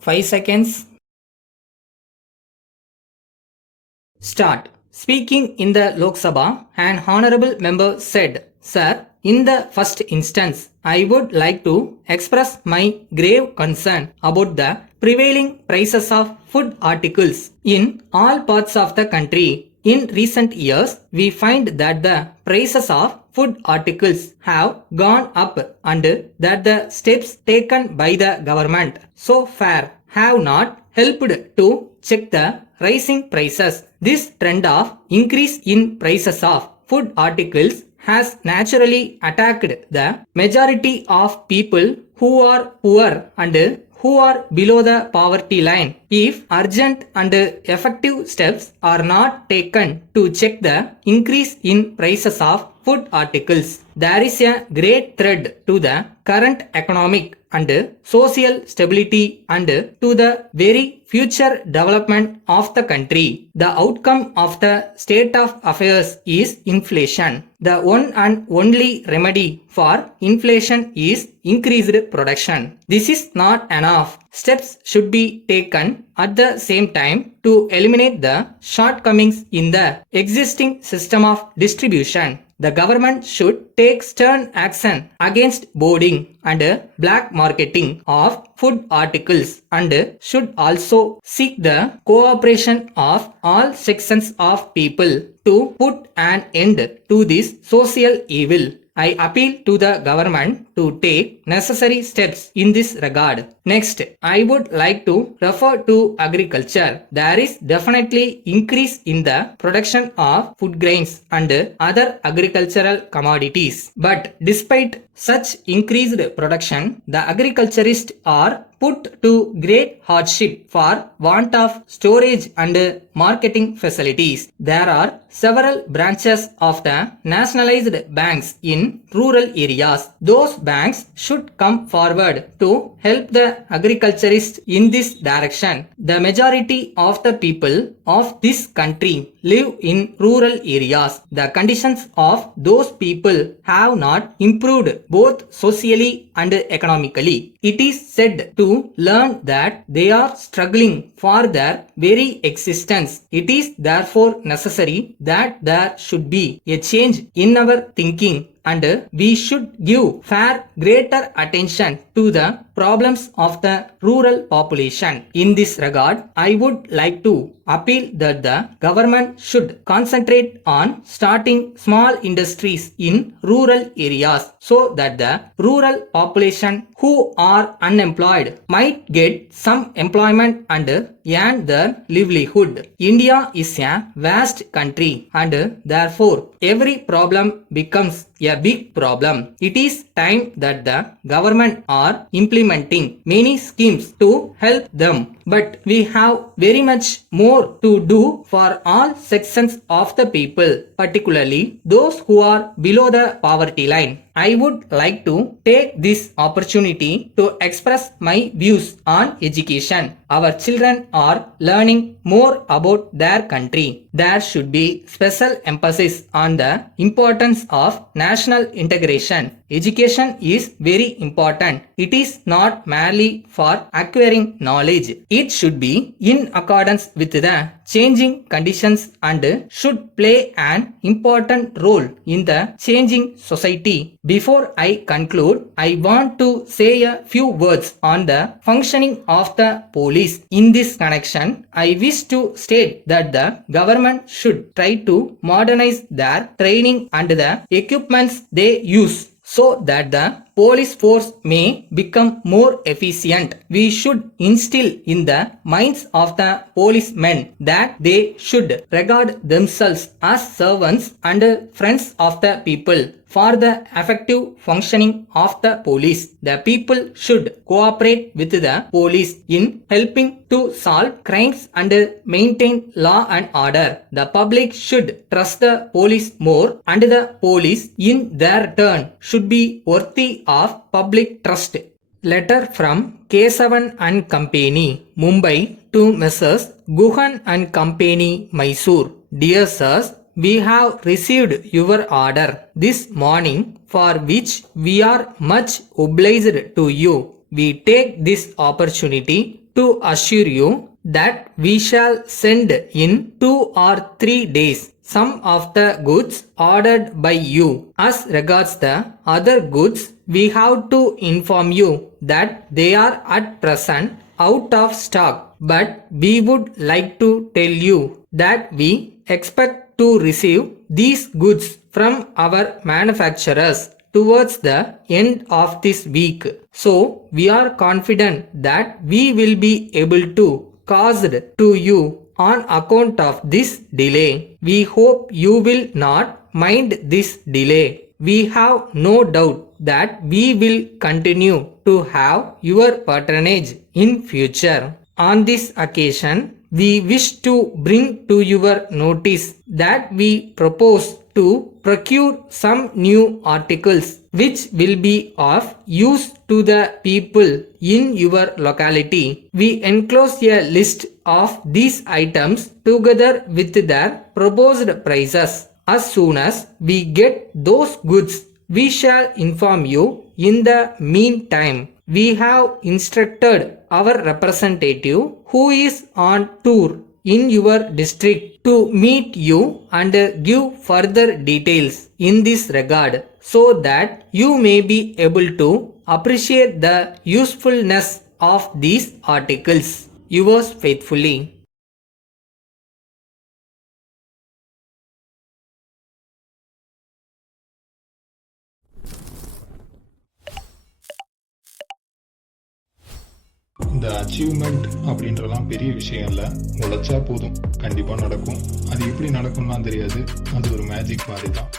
5 seconds. Start. Speaking in the Lok Sabha, an honorable member said, Sir, in the first instance, I would like to express my grave concern about the prevailing prices of food articles in all parts of the country. In recent years, we find that the prices of food articles have gone up and that the steps taken by the government so far have not helped to check the rising prices. This trend of increase in prices of food articles has naturally attacked the majority of people who are poor and who are below the poverty line. If urgent and effective steps are not taken to check the increase in prices of food articles, there is a great threat to the current economic and social stability and to the very future development of the country. The outcome of the state of affairs is inflation. The one and only remedy for inflation is increased production. This is not enough. Steps should be taken at the same time to eliminate the shortcomings in the existing system of distribution. The government should take stern action against hoarding and black marketing of food articles and should also seek the cooperation of all sections of people to put an end to this social evil. I appeal to the government to take necessary steps in this regard. Next, I would like to refer to agriculture. There is definitely increase in the production of food grains and other agricultural commodities. But despite such increased production, the agriculturists are put to great hardship for want of storage and marketing facilities. There are several branches of the nationalized banks in rural areas. Those banks should come forward to help the agriculturists in this direction. The majority of the people of this country live in rural areas. The conditions of those people have not improved both socially and economically. It is said to learn that they are struggling for their very existence. It is therefore necessary that there should be a change in our thinking and we should give far greater attention to the problems of the rural population. In this regard, I would like to appeal that the government should concentrate on starting small industries in rural areas so that the rural population who are unemployed might get some employment and earn their livelihood. India is a vast country and therefore every problem becomes a big problem. It is time that the government are implementing many schemes to help them. But we have very much more to do for all sections of the people, particularly those who are below the poverty line. I would like to take this opportunity to express my views on education. Our children are learning more about their country. There should be special emphasis on the importance of national integration. Education is very important. It is not merely for acquiring knowledge. It should be in accordance with the changing conditions and should play an important role in the changing society. Before I conclude, I want to say a few words on the functioning of the police. In this connection, I wish to state that the government should try to modernize their training and the equipments they use so that the police force may become more efficient. We should instill in the minds of the policemen that they should regard themselves as servants and friends of the people. For the effective functioning of the police, the people should cooperate with the police in helping to solve crimes and maintain law and order. The public should trust the police more and the police in their turn should be worthy of public trust. Letter from Kesavan and Company, Mumbai to Messrs. Guhan and Company, Mysore. Dear Sirs, we have received your order this morning for which we are much obliged to you. we take this opportunity to assure you that we shall send in 2 or 3 days some of the goods ordered by you. As regards the other goods, we have to inform you that they are at present out of stock, but we would like to tell you that we expect to receive these goods from our manufacturers towards the end of this week. So we are confident that we will be able to caused to you on account of this delay. We hope you will not mind this delay. We have no doubt that we will continue to have your patronage in future. On this occasion, we wish to bring to your notice that we propose to procure some new articles which will be of use to the people in your locality. We enclose a list of these items together with their proposed prices. As soon as we get those goods, we shall inform you. In the meantime, we have instructed our representative who is on tour in your district to meet you and give further details in this regard so that you may be able to appreciate the usefulness of these articles. Yours faithfully. இந்த achievement அப்படின்றலாம் பெரிய விஷயம் இல்லை. உழைச்சா போதும், கண்டிப்பாக நடக்கும். அது எப்படி நடக்கும்லாம் தெரியாது, அது ஒரு மேஜிக் மாதிரி தான்.